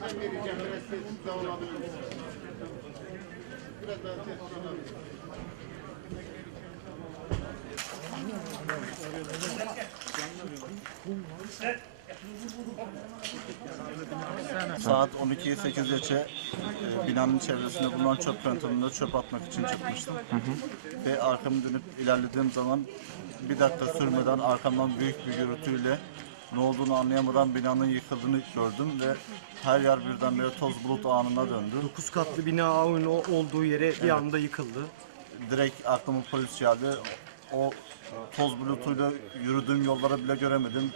Ben vereceğim. Ben size zavallı Saat 12'ye 8 geçe e, binanın çevresinde bulunan çöp kantonunda çöp atmak için çıkmıştım. Ve arkamı dönüp ilerlediğim zaman bir dakika sürmeden arkamdan büyük bir gürültüyle ne olduğunu anlayamadan binanın yıkıldığını gördüm ve her yer birdenbire toz bulut anına döndü. 9 katlı binanın o- olduğu yere bir anda yıkıldı. Direkt aklıma polis geldi. O toz bulutuyla yürüdüğüm yolları bile göremedim.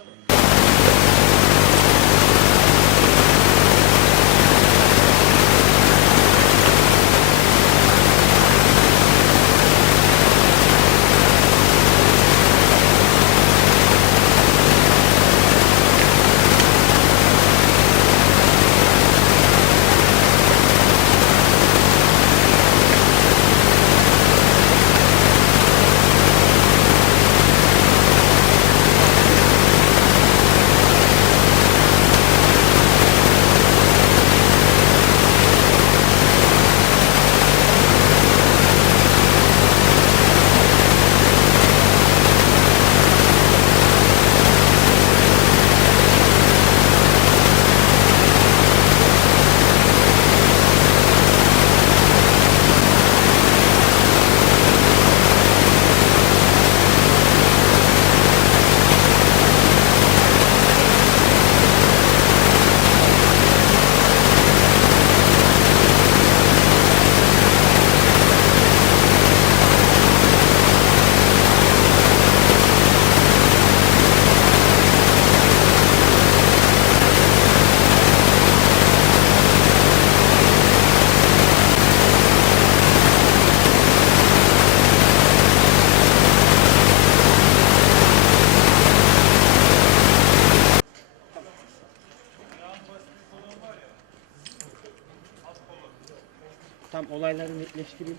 Tam olayları netleştireyim.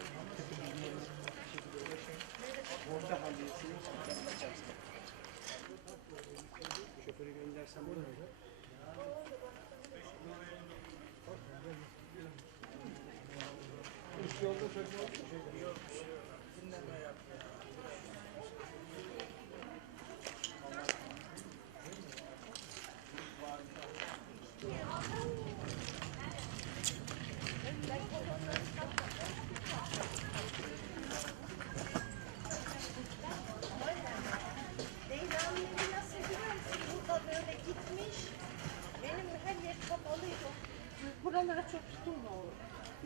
Şoförü göndersem olur mu? Leyla'nın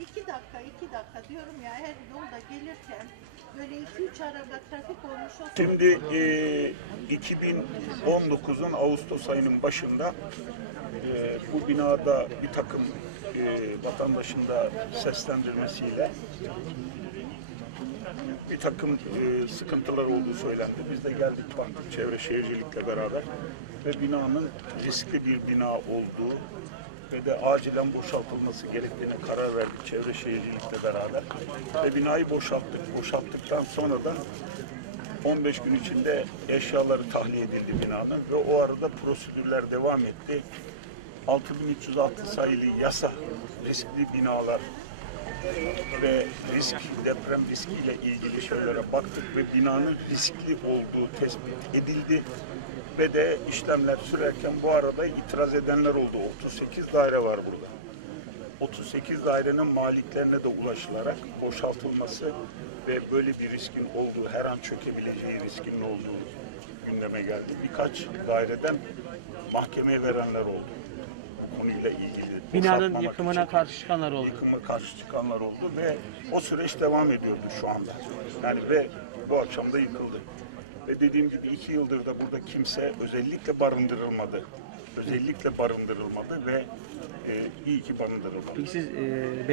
İki dakika, iki dakika diyorum ya her yolda gelirken böyle iki üç araba trafik olmuş olsa Şimdi e, 2019'un Ağustos ayının başında e, bu binada bir takım e, vatandaşın da seslendirmesiyle bir takım e, sıkıntılar olduğu söylendi. Biz de geldik baktık çevre şehircilikle beraber ve binanın riskli bir bina olduğu ve de acilen boşaltılması gerektiğine karar verdik çevre şehircilikle beraber. Ve binayı boşalttık. Boşalttıktan sonra da 15 gün içinde eşyaları tahliye edildi binanın ve o arada prosedürler devam etti. 6306 sayılı yasa riskli binalar ve risk, deprem riskiyle ilgili şeylere baktık ve binanın riskli olduğu tespit edildi ve de işlemler sürerken bu arada itiraz edenler oldu. 38 daire var burada. 38 dairenin maliklerine de ulaşılarak boşaltılması ve böyle bir riskin olduğu, her an çökebileceği riskinin olduğu gündeme geldi. Birkaç daireden mahkemeye verenler oldu. Konuyla ilgili. Binanın yıkımına için karşı çıkanlar oldu. yıkıma karşı çıkanlar oldu ve o süreç devam ediyordu şu anda. Yani ve bu akşam da yıkıldı. Ve dediğim gibi iki yıldır da burada kimse özellikle barındırılmadı. Özellikle barındırılmadı ve e, iyi ki barındırılmadı. Peki siz e,